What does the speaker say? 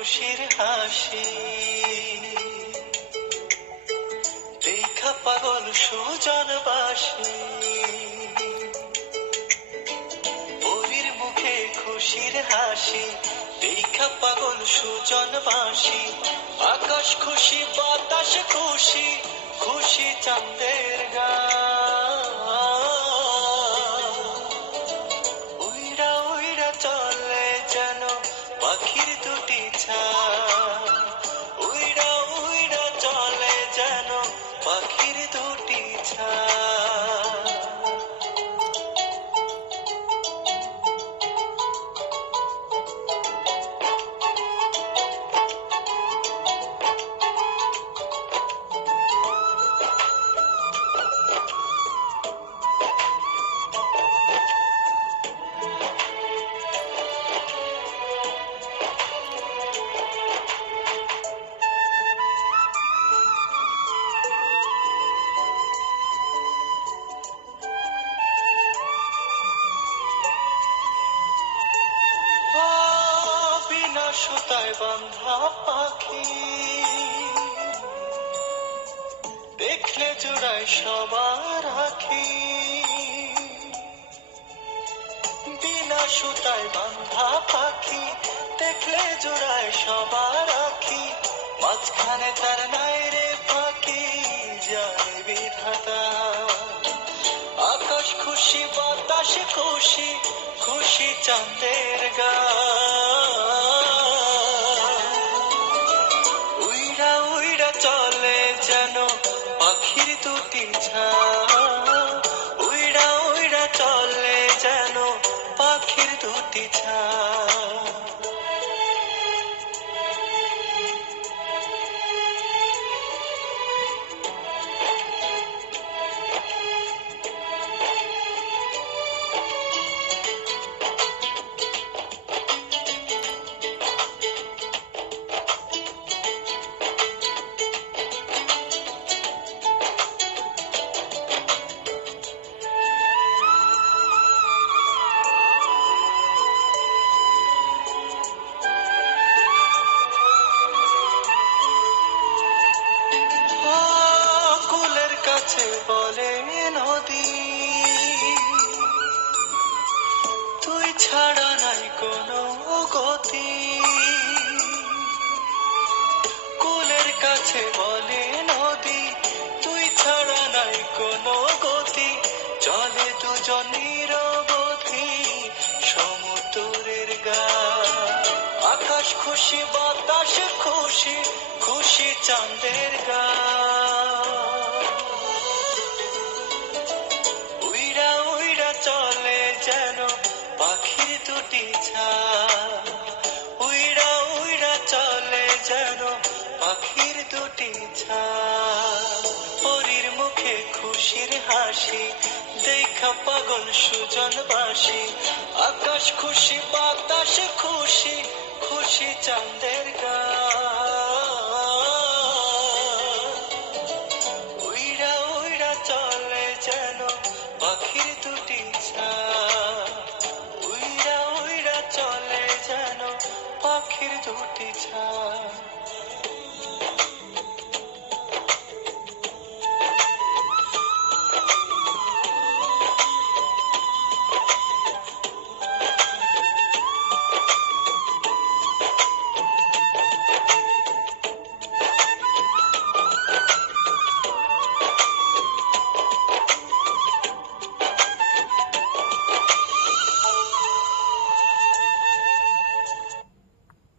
হাসি। দেখা পাগল সুজন বাসি। পরীর মুখে খুশির হাসি। দেখা পাগল সুজন বাসি। আকাশ খুশি, বাতাস খুশি। খুশি চাঁদের গা পাখির দুটি ছা উইড়া উইড়া চলে যেন পাখির দুটি ছা সুতায় বান্ধা পাখি। দেখলে জোড়ায় সবার আখি। বিনা সুতায় বান্ধা পাখি, দেখলে জোড়ায় সবার আখি। মাঝখানে তার নাই রে পাখি যায় বিধাতা। আকাশ খুশি, বাতাস খুশি খুশি চাঁদের গা। পাখির দুটি কাছে বলে নদী। তুই ছাড়া নাই কোনো গতি। কুলের কাছে বলে নদী, তুই ছাড়া নাই কোনো গতি। চলে দুজন সমুদ্রের গা। আকাশ খুশি, বাতাস খুশি খুশি চাঁদের গা। হাসি দেখা পাগল সুজন বাসি। আকাশ খুশি বাতাস খুশি খুশি চাঁদের গা